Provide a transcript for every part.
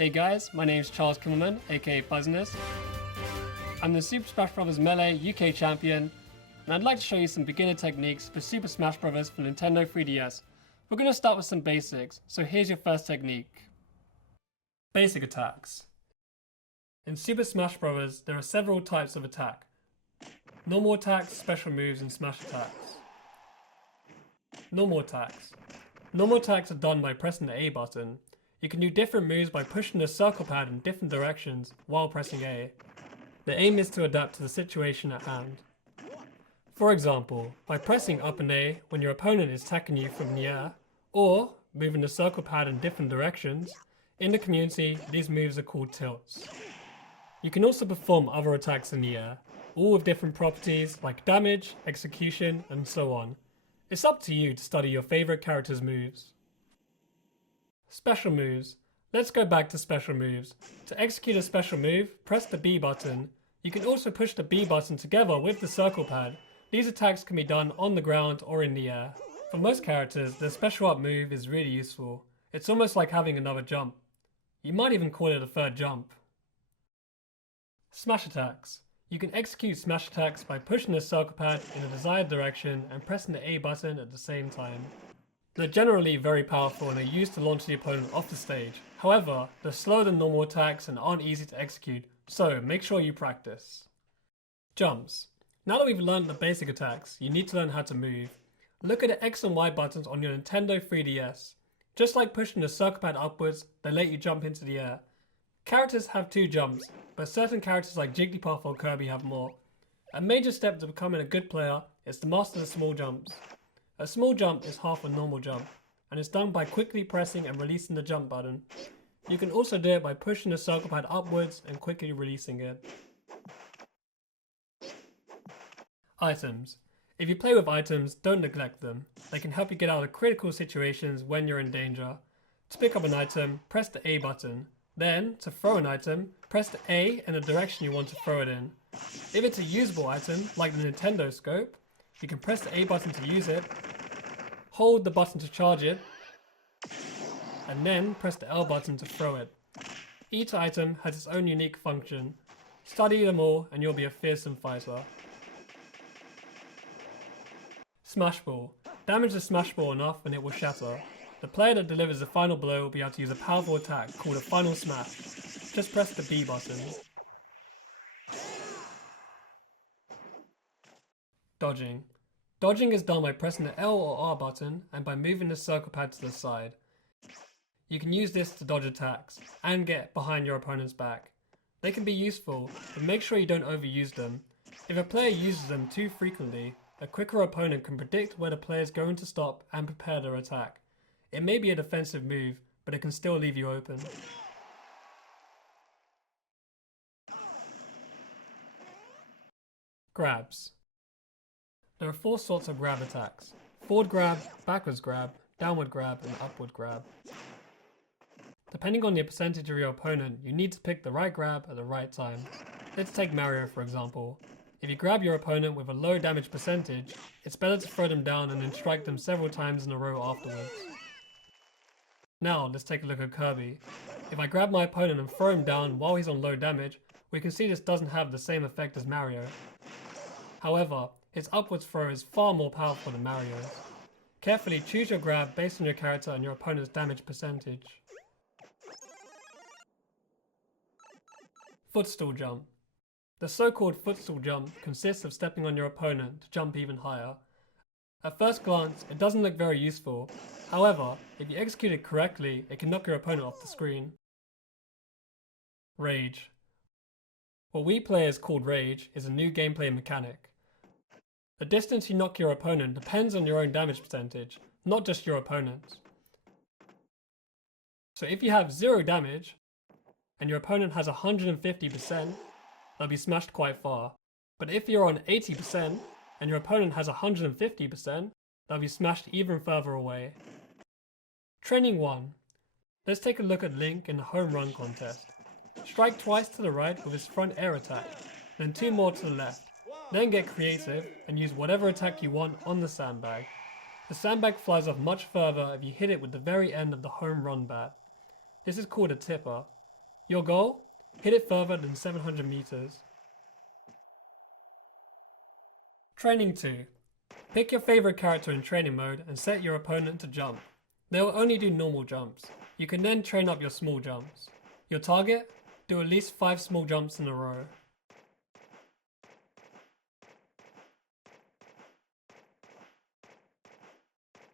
Hey guys, my name is Charles Kimmelman, aka Fuzziness. I'm the Super Smash Bros. Melee UK champion, and I'd like to show you some beginner techniques for Super Smash Bros. For Nintendo 3DS. We're going to start with some basics, so here's your first technique. Basic attacks. In Super Smash Bros. There are several types of attack. Normal attacks, special moves, and smash attacks. Normal attacks. Normal attacks are done by pressing the A button. You can do different moves by pushing the circle pad in different directions while pressing A. The aim is to adapt to the situation at hand. For example, by pressing up and A when your opponent is attacking you from the air, or moving the circle pad in different directions, in the community these moves are called tilts. You can also perform other attacks in the air, all with different properties like damage, execution, and so on. It's up to you to study your favourite character's moves. Special moves. Let's go back to special moves. To execute a special move, press the B button. You can also push the B button together with the circle pad. These attacks can be done on the ground or in the air. For most characters, the special up move is really useful. It's almost like having another jump. You might even call it a third jump. Smash attacks. You can execute smash attacks by pushing the circle pad in a desired direction and pressing the A button at the same time. They're generally very powerful and are used to launch the opponent off the stage. However, they're slower than normal attacks and aren't easy to execute, so make sure you practice. Jumps. Now that we've learned the basic attacks, you need to learn how to move. Look at the X and Y buttons on your Nintendo 3DS. Just like pushing the circle pad upwards, they let you jump into the air. Characters have 2 jumps, but certain characters like Jigglypuff or Kirby have more. A major step to becoming a good player is to master the small jumps. A small jump is half a normal jump, and it's done by quickly pressing and releasing the jump button. You can also do it by pushing the circle pad upwards and quickly releasing it. Items. If you play with items, don't neglect them. They can help you get out of critical situations when you're in danger. To pick up an item, press the A button. Then, to throw an item, press the A in the direction you want to throw it in. If it's a usable item, like the Nintendo scope, you can press the A button to use it, hold the button to charge it, and then press the L button to throw it. Each item has its own unique function. Study them all and you'll be a fearsome fighter. Smash Ball. Damage the Smash Ball enough and it will shatter. The player that delivers the final blow will be able to use a powerful attack called a Final Smash. Just press the B button. Dodging. Dodging is done by pressing the L or R button and by moving the circle pad to the side. You can use this to dodge attacks and get behind your opponent's back. They can be useful, but make sure you don't overuse them. If a player uses them too frequently, a quicker opponent can predict where the player is going to stop and prepare their attack. It may be a defensive move, but it can still leave you open. Grabs. There are 4 sorts of grab attacks: forward grab, backwards grab, downward grab, and upward grab. Depending on the percentage of your opponent, you need to pick the right grab at the right time. Let's take Mario for example. If you grab your opponent with a low damage percentage, it's better to throw them down and then strike them several times in a row afterwards. Now let's take a look at Kirby. If I grab my opponent and throw him down while he's on low damage, we can see this doesn't have the same effect as Mario. However, his upwards throw is far more powerful than Mario's. Carefully choose your grab based on your character and your opponent's damage percentage. Footstool jump. The so-called footstool jump consists of stepping on your opponent to jump even higher. At first glance, it doesn't look very useful. However, if you execute it correctly, it can knock your opponent off the screen. Rage. What we players call Rage is a new gameplay mechanic. The distance you knock your opponent depends on your own damage percentage, not just your opponent's. So if you have 0 damage, and your opponent has 150%, they'll be smashed quite far. But if you're on 80%, and your opponent has 150%, they'll be smashed even further away. Training 1. Let's take a look at Link in the home run contest. Strike twice to the right with his front air attack, then 2 more to the left. Then get creative and use whatever attack you want on the sandbag. The sandbag flies off much further if you hit it with the very end of the home run bat. This is called a tipper. Your goal? Hit it further than 700 meters. Training 2. Pick your favorite character in training mode and set your opponent to jump. They will only do normal jumps. You can then train up your small jumps. Your target? Do at least 5 small jumps in a row.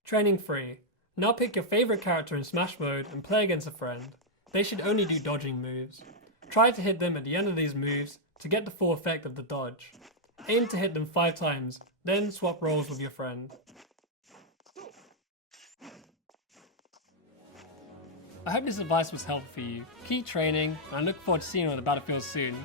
Training 3. Now pick your favorite character in Smash mode and play against a friend. They should only do dodging moves. Try to hit them at the end of these moves to get the full effect of the dodge. Aim to hit them 5 times, then swap roles with your friend. I hope this advice was helpful for you. Keep training, and I look forward to seeing you on the battlefield soon.